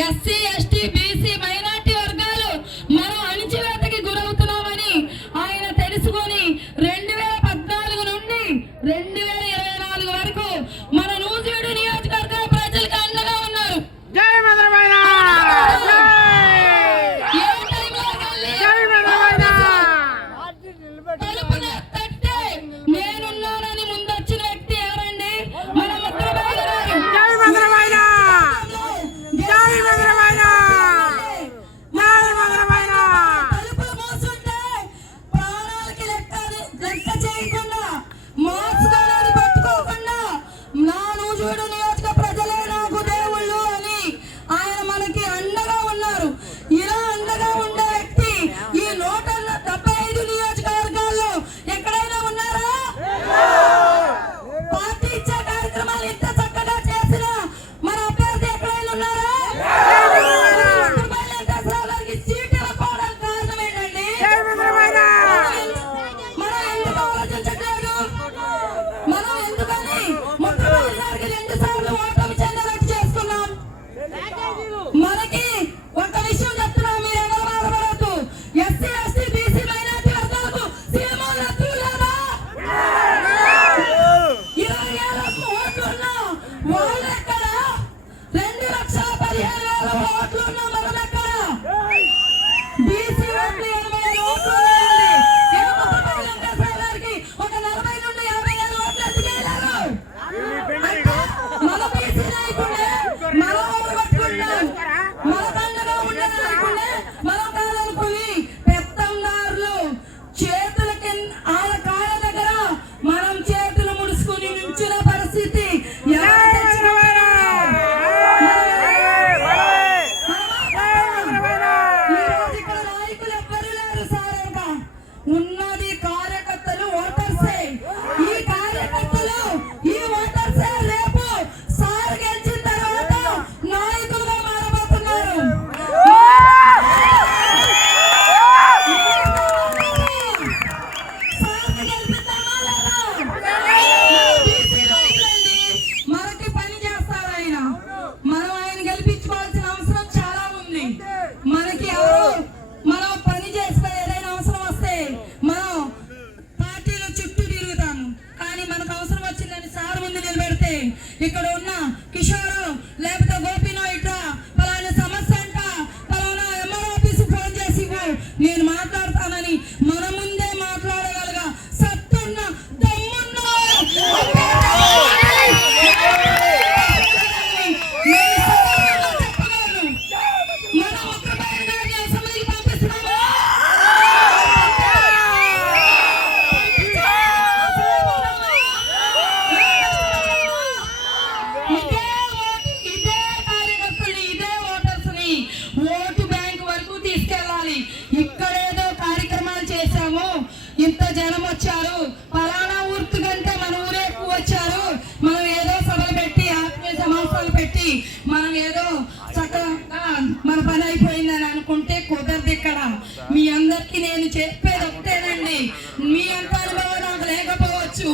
SC ST BC minority వర్గాలు మనం అణిచివేతకి గురవుతున్నామని ఆయన తెలుసుకొని 2014 నుండి 2024 వరకు మన నూజివీడు నియోజకవర్గ ప్రజలకు అండగా ఉన్నారు. నేనున్నానని ముందొచ్చిన వ్యక్తి ఎవరండి? మన ముద్రబాబు గారు. తలుపులు మూసుంటే ప్రాణాలకి లెక్క చేయకుండా మాస్క్ అనేది పట్టుకోకుండా నా నూజివీడు నియోజక ప్రజలే నాకు దేవుళ్ళు అని ఆయన మనకి అండగా ఉన్నారు. ఇలా అండగా ఉండే వ్యక్తి ఈ 175 నియోజకవర్గాల్లో ఎక్కడైనా ఉన్నారా? పార్టీ ఇచ్చే కార్యక్రమాలు ఇంత చక్కగా చేసిన మన అభ్యర్థి ఎక్కడైనా ఉన్నారా? సీట్ ఇవ్వకపోవడానికి కారణం ఏంటండి? మనం ఎందుకు ఆలోచించట్లేదు? మనం ఎందుకని ముఖ్యమంత్రి గారికి 2 సార్లు ఓటమి చెందేటట్టు చేస్తున్నాం? మనకి ఒక విషయం చెప్తున్నా, మీరు ఎవరు బాధపడద్దు. ఎస్సీ ఎస్టీ బీసీ మైనార్టీ వర్గాలకు సీఎం రద్దు లేదా? 20,000 ఓట్లు ఉన్నా వాళ్ళు ఎక్కడ? 2,15,000 ఓట్లు ఉన్నా మనం ఎక్కడ? బీసీ ఓట్లు 80,000 ఓట్లు ఉన్నాయండి. ముఖ్యమంత్రి వెంకటేశ్వర గారికి ఒక 40 నుండి 50,000 ఓట్లు ఎందుకు వేయలేరు? మన బీసీ నాయకుడే మనం ఓడగొట్టుకుంటాం. మన దండగా ఉండే నాయకుడే మనం కాదనుకుని పెత్తందారులు చేతుల కింద ఆడ కాళ్ళ దగ్గర మనం చేతులు ముడుచుకుని నుంచిన పరిస్థితి ఎవరు తెచ్చినవారు? ఈ రోజు ఇక్కడ నాయకులు ఎవ్వరు లేరు సార్. ఇంకా ఉన్నది కార్యకర్తలు, ఓటర్సే. ఈ కార్యకర్తలు, ఈ ఓటర్సే రేపు సార్ గెలిచిన తర్వాత నాయకులుగా మారబోతున్నారు. సార్ని గెలిపిద్దామా లేదా? బీసీ నాయకులండి, మనకి పని చేస్తారు ఆయన. మనం ఆయన గెలిపించుకోవాల్సిన అవసరం చాలా ఉంది. మనకి మనం పని చేస్తే ఏదైనా అవసరం వస్తే మనం పార్టీల చుట్టూ తిరుగుతాము. కానీ మనకు అవసరం వచ్చిందని సార్ ముందు నిలబెడితే ఇక్కడ ఉన్న కిషోర్ లేకపోతే గోపినో ఇట్లా పలానా సమస్య అంట, పలానా ఎంఆర్ ఆఫీస్ ఫోన్ చేసి నేను మాట్లాడతానని మన ముందే మాట్లాడగలగా సత్తున్న దమ్మున్న చెప్పగలను. మన ముఖ్యమైన గారిని అసెంబ్లీకి పంపిస్తున్నామా? ఇదే కార్యకర్తల్ని, ఇదే ఓటర్స్ని ఓటు బ్యాంక్ వరకు తీసుకెళ్ళాలి. ఇక్కడేదో కార్యక్రమాలు చేశాము, ఇంత జనం వచ్చారు, పలానా ఊర్తు కంటే మన ఊరే ఎక్కువ వచ్చారు, మనం ఏదో సభలు పెట్టి ఆత్మీయ సమావేశాలు పెట్టి మనం ఏదో చక్కగా మన పని అయిపోయిందని అనుకుంటే కుదరదు. ఇక్కడ మీ అందరికీ నేను చెప్పేది ఒకటేనండి, మీ అంత అనుభవం నాకు లేకపోవచ్చు.